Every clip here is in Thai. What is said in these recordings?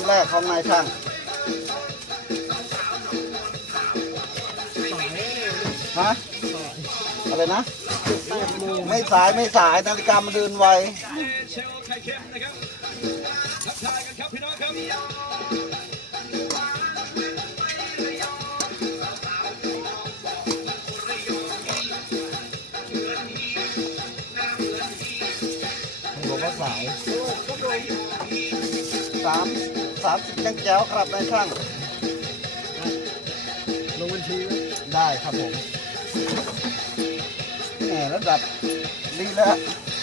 ำแรกของนายช่างฮะอะไรนะ ไม่สายไม่สายนาฬิกามันเดินไวเชลไข่เค็มนะครับทักทามว่าสายสาม สามสิบยังแจ๋วครับนายช่างลงบัญชีไว้ได้ครับผมแหมระดับดีแล้ว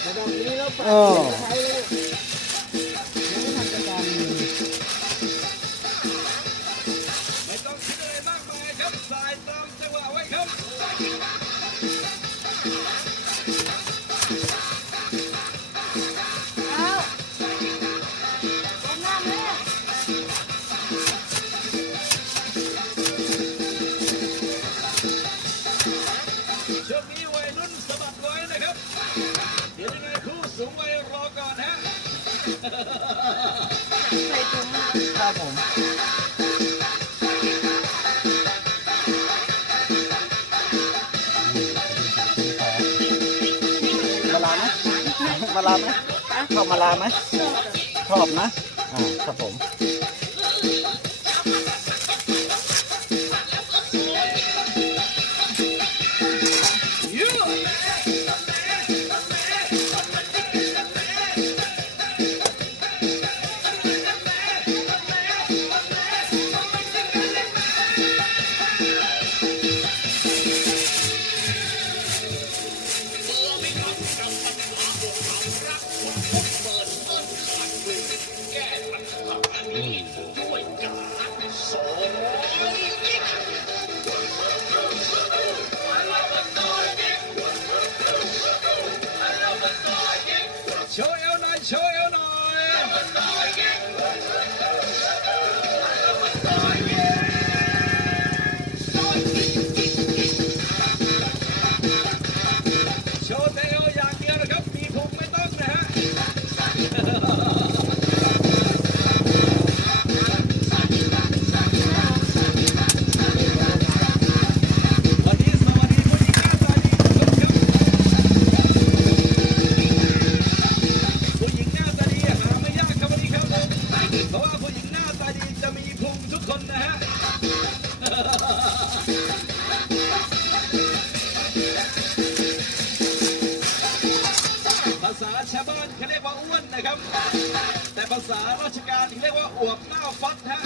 ระดับนี้แล้วฝากเออใช้เลย มาลาไหมชอบมาลาไหมชอบนะอ่าครับผม ว์ ษาชาวบ้านเขาเรียกว่าอ้วนนะครับ แต่ภาษาราชการเขาเรียกว่าอวบหน้าฟัดฮะ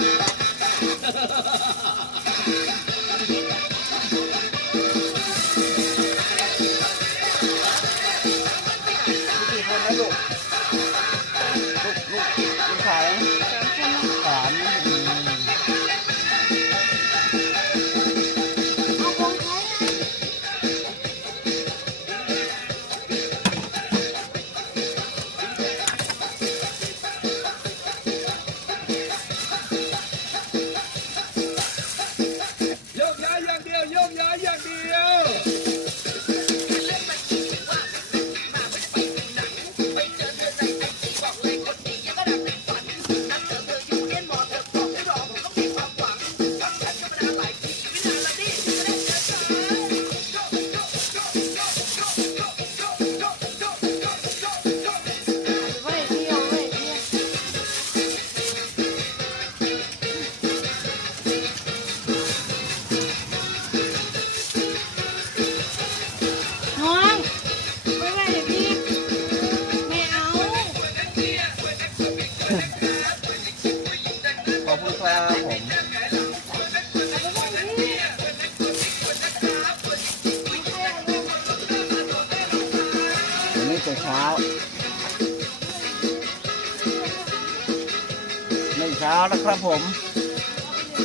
เช้าแล้วครับผม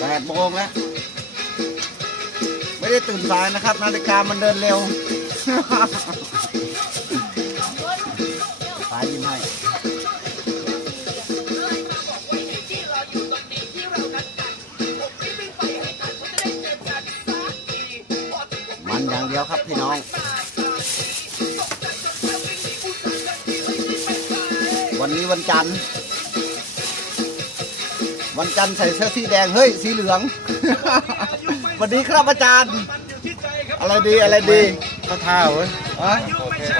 แปดโมงแล้ว ไม่ได้ตื่นสายนะครับ นาฬิกามันเดินเร็วสายยิ้มให้มันอย่างเดียวครับพี่น้อง วันนี้วันจันทร์ วันจันทร์ใส่เสื้อสีแดงเฮ้ยสีเหลืองสวัสดีครับอาจารย์มันอยู่ที่ใจครับอะไรดีอะไรดีก็ท่าเว้ยอะ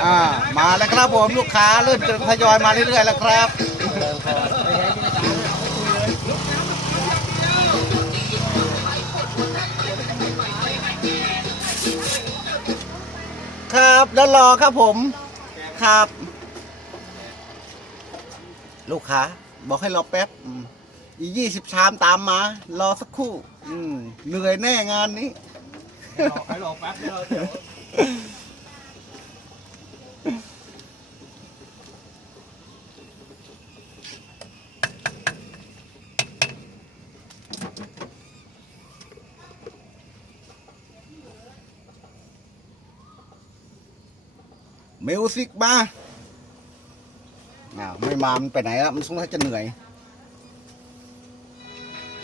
อ่ามาแล้วครับผมลูกค้าเริ่มจะทยอยมาเรื่อยๆแล้วครับครับแล้วรอครับผมครับ ลูกค้าบอกให้รอแป๊บ อียี่สิบชามตามมา รอสักครู่ อืมเหนื่อยแน่งานนี้ให้รอแป๊บเดียวเดี๋ยวมิวสิกมาอ้าวไม่มา มันไปไหนแล้ว มันสงสัยจะเหนื่อย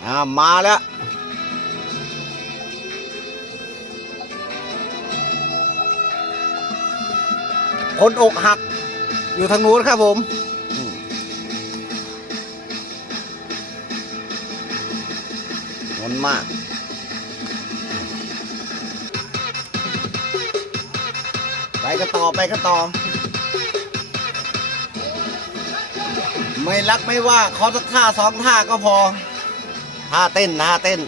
อ่ามาแล้วคนอกหักอยู่ทางนู้นครับผมอืมนมาก ไปกันต่อไปกันต่อ ไม่รักไม่ว่าขอสักท่าสองท่าก็พอ ท่าเต้นท่